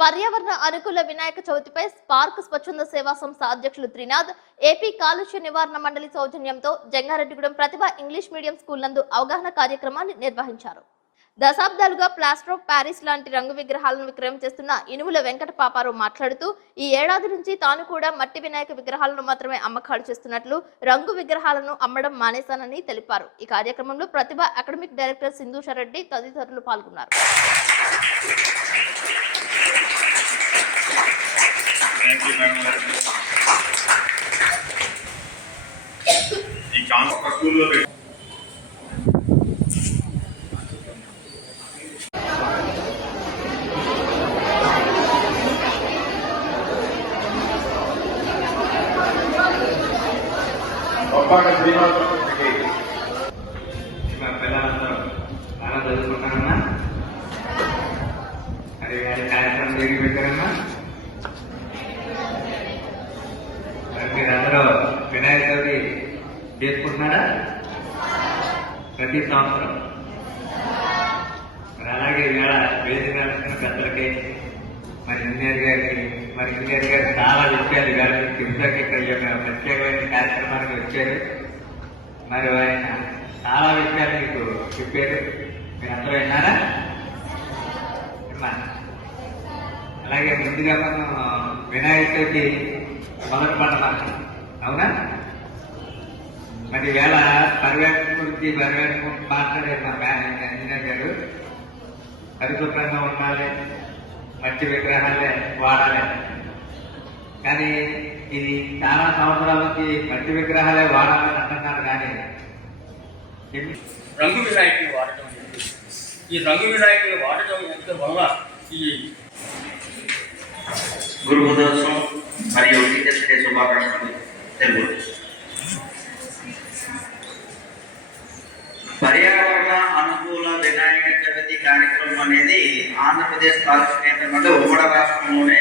పర్యావరణ అనుకూల వినాయక చవితిపై స్పార్క్ స్వచ్ఛంద సేవా సంస్థ అధ్యక్షులు త్రినాథ్, ఏపీ కాలుష్య నివారణ మండలి సౌజన్యంతో జంగారెడ్డిగూడెం ప్రతిభ ఇంగ్లీష్ మీడియం స్కూల్ నందు అవగాహన కార్యక్రమాన్ని నిర్వహించారు. దశాబ్దాలుగా ప్లాస్టర్ ఆఫ్ ప్యారిస్ లాంటి రంగు విగ్రహాలను విక్రయం చేస్తున్న ఇనుముల వెంకట పాపారావు మాట్లాడుతూ, ఈ ఏడాది నుంచి తాను కూడా మట్టి వినాయక విగ్రహాలను మాత్రమే అమ్మకాలు చేస్తున్నట్లు, రంగు విగ్రహాలను అమ్మడం మానేశానని తెలిపారు. ఈ కార్యక్రమంలో ప్రతిభ అకాడమిక్ డైరెక్టర్ సింధూషారెడ్డి తదితరులు పాల్గొన్నారు. పిల్లలందరూ బాగా చదువుకుంటారమ్మా. అది కార్యక్రమం జరిగి పెట్టారమ్మా. మీరందరూ వినాయక చవితి చేసుకుంటున్నారా? ప్రతి సంవత్సరం. మరి అలాగే ఇవాళ వేదిక పెద్దలకి, మరి ఇంజనీర్ గారికి చాలా విషయాలు గారు తిరుపతికి ఇక్కడ ప్రత్యేకమైన కార్యక్రమానికి వచ్చారు. మరి ఆయన చాలా విషయాలు మీకు చెప్పారు. మీరు అందరూ విన్నారా? అలాగే ముందుగా మనం వినాయక చవితి మొదటి పండుగ, అవునా? మరి ఈవేళ పర్యావరణ గురించి మాట్లాడారు మా ఇంజనీర్ గారు. పరిశుభ్రంగా ఉండాలి, మట్టి విగ్రహాలే వాడాలి. కానీ ఇది చాలా సంవత్సరాల నుంచి మట్టి విగ్రహాలే వాడాలని అంటున్నారు. కానీ రంగు వినాయకులు వాడటం, ఈ రంగు వినాయకులు వాడటం ఎంత వల్ల ఈ గురు బుధోత్సవం మరియు టీచర్స్ డే శుభాకాంక్షలు తెలుగు. పర్యావరణ అనుకూల వినాయక చవితి కార్యక్రమం అనేది ఆంధ్రప్రదేశ్ కాలుష్య నియంత్రణ అంటే ఉమ్మడి రాష్ట్రంలోనే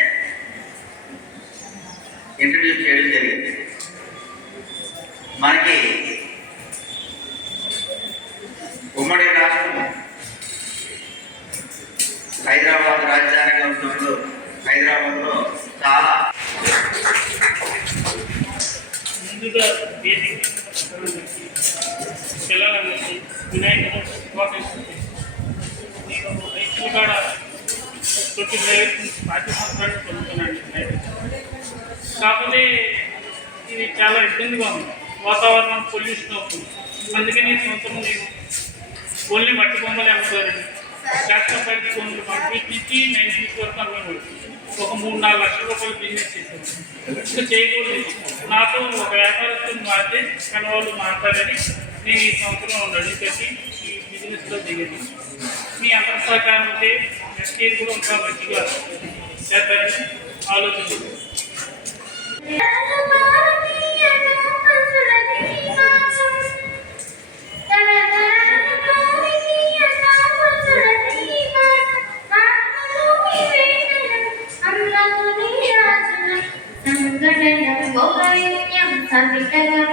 ఇంట్రడ్యూస్ చేయడం జరిగింది. మనకి ఉమ్మడి రాష్ట్రం హైదరాబాద్ రాజధానిగా ఉన్నప్పుడు హైదరాబాద్లో చాలా ముందుగా పిల్లలందరికీ వినాయకుడు శుభాకాంక్షలు. నేను రైతులు కాడ 25 నుంచి 40 సంవత్సరాలు చదువుతున్నాను. కాకపోతే ఇది చాలా ఇబ్బందిగా ఉంది. వాతావరణం పొల్యూషన్ అవుతుంది. అందుకని సంవత్సరం నేను ఓన్లీ మట్టి బొమ్మలే అమ్ముతారండి. శాస్త్రం పరిధి కొనుగోలు కంప్లీట్ నుంచి 90 వరకు అమ్మేవాడు. ఒక 3-4 లక్షల రూపాయలు బిజినెస్ చేసేవాడు. ఇంకా చేయకూడదు. నాతో ఒక వ్యాపారస్తులు మారితే కానీ వాళ్ళు మాట్లాడని నేను ఈ సంవత్సరం అడుగుపెట్టి ఈ బిజినెస్లో దిగేది. మీ అందరి సహకారం ఉంటే నెక్స్ట్ ఇయర్ కూడా ఇంకా మంచిగా చేద్దామని ఆలోచించారు. సంఘటన